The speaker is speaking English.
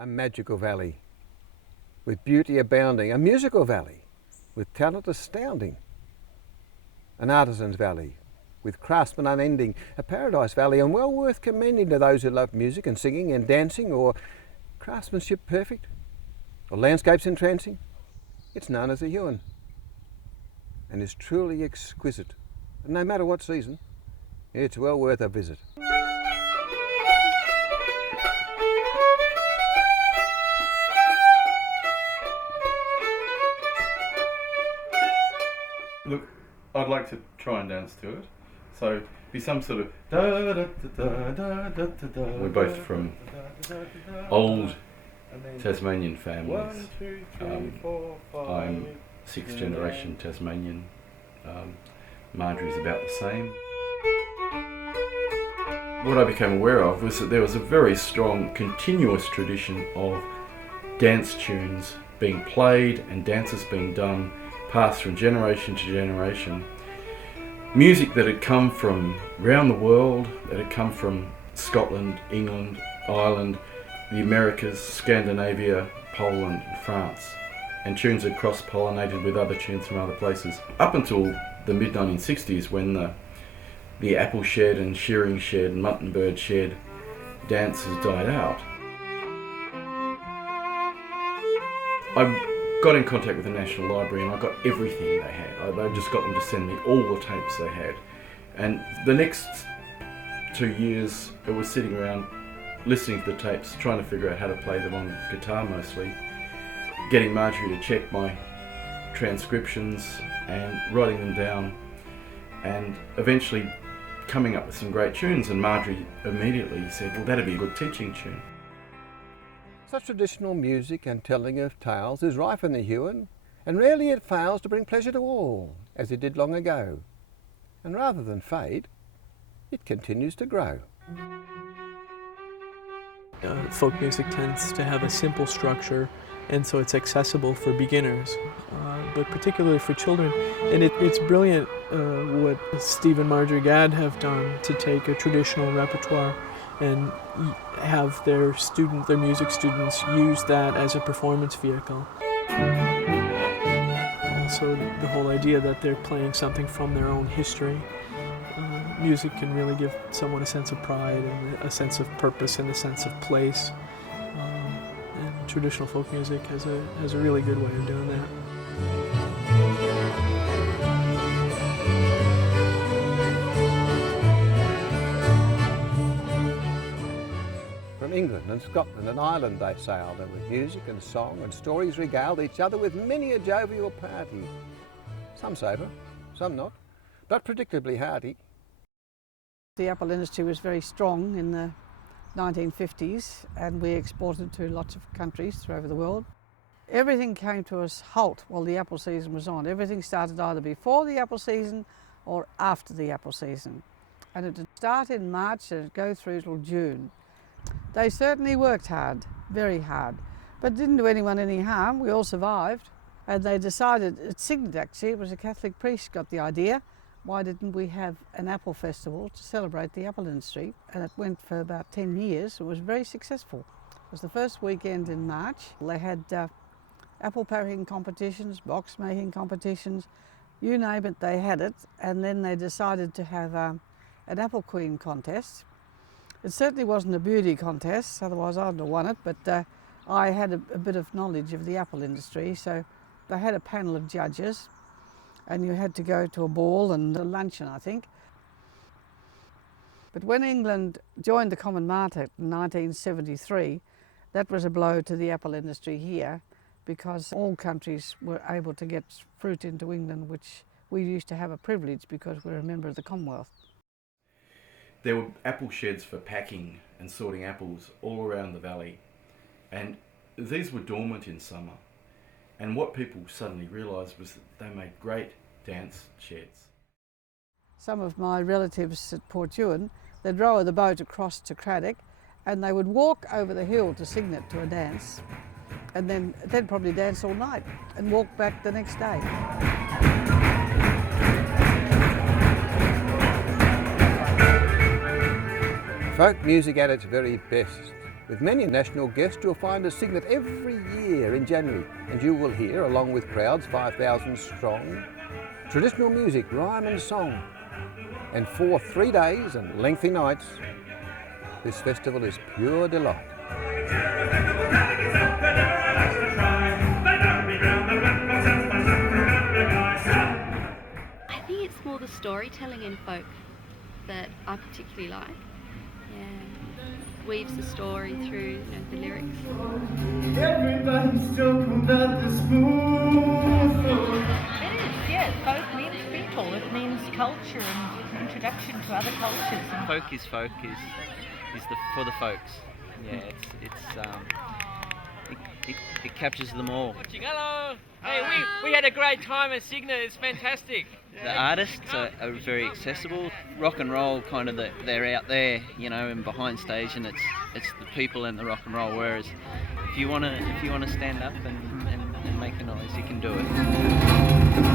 A magical valley with beauty abounding, a musical valley with talent astounding, an artisan's valley with craftsmen unending, a paradise valley and well worth commending to those who love music and singing and dancing, or craftsmanship perfect, or landscapes entrancing. It's known as the Huon and is truly exquisite, and no matter what season, it's well worth a visit. Look, I'd like to try and dance to it. So be some sort of da da da da da da da. We're both from old Tasmanian families. I'm sixth generation Tasmanian. Marjorie's about the same. What I became aware of was that there was a very strong, continuous tradition of dance tunes being played and dances being done, passed from generation to generation. Music that had come from around the world, that had come from Scotland, England, Ireland, the Americas, Scandinavia, Poland and France, and tunes had cross-pollinated with other tunes from other places. Up until the mid-1960s, when the apple shed and shearing shed and mutton bird shed dances died out, I got in contact with the National Library and I got everything they had. They just got them to send me all the tapes they had. And the next 2 years I was sitting around listening to the tapes, trying to figure out how to play them on guitar mostly, getting Marjorie to check my transcriptions and writing them down, and eventually coming up with some great tunes. And Marjorie immediately said, well, that'd be a good teaching tune. Such traditional music and telling of tales is rife in the Huon, and rarely it fails to bring pleasure to all, as it did long ago. And rather than fade, it continues to grow. Folk music tends to have a simple structure, and so it's accessible for beginners, but particularly for children. And it's brilliant what Steve and Marjorie Gadd have done to take a traditional repertoire and have their music students use that as a performance vehicle. Also, the whole idea that they're playing something from their own history. Music can really give someone a sense of pride and a sense of purpose and a sense of place. And traditional folk music has a really good way of doing that. From England and Scotland and Ireland they sailed, and with music and song and stories regaled each other with many a jovial party. Some sober, some not, but predictably hearty. The apple industry was very strong in the 1950s, and we exported to lots of countries throughout the world. Everything came to a halt while the apple season was on. Everything started either before the apple season or after the apple season. And it would start in March and go through till June. They certainly worked hard, very hard, but didn't do anyone any harm. We all survived. And they decided, at Signet actually, it was a Catholic priest got the idea, why didn't we have an apple festival to celebrate the apple industry? And it went for about 10 years. It was very successful. It was the first weekend in March. They had apple packing competitions, box making competitions, you name it, they had it. And then they decided to have an apple queen contest. It certainly wasn't a beauty contest, otherwise I'd have won it, but I had a bit of knowledge of the apple industry, so they had a panel of judges, and you had to go to a ball and a luncheon, I think. But when England joined the common market in 1973, that was a blow to the apple industry here, because all countries were able to get fruit into England, which we used to have a privilege because we're a member of the Commonwealth. There were apple sheds for packing and sorting apples all around the valley, and these were dormant in summer. And what people suddenly realised was that they made great dance sheds. Some of my relatives at Port Ewan, they'd row the boat across to Craddock, and they would walk over the hill to Signet to a dance, and then they'd probably dance all night and walk back the next day. Folk music at its very best With many national guests, you'll find a Cygnet every year in January, and you will hear, along with crowds 5,000 strong, traditional music, rhyme and song. And for 3 days and lengthy nights, this festival is pure delight. I think it's more the storytelling in folk that I particularly like. Yeah, weaves the story through, the lyrics. Everybody's talking about the smooth. It is, yeah. Folk means people. It means culture and introduction to other cultures. Folk is for the folks. Yeah, it captures them all. Hello. Hey, we had a great time at Cygnet. It's fantastic. The artists are very accessible. Rock and roll they're out there, and behind stage, and it's the people and the rock and roll. Whereas if you wanna stand up and make a noise, you can do it.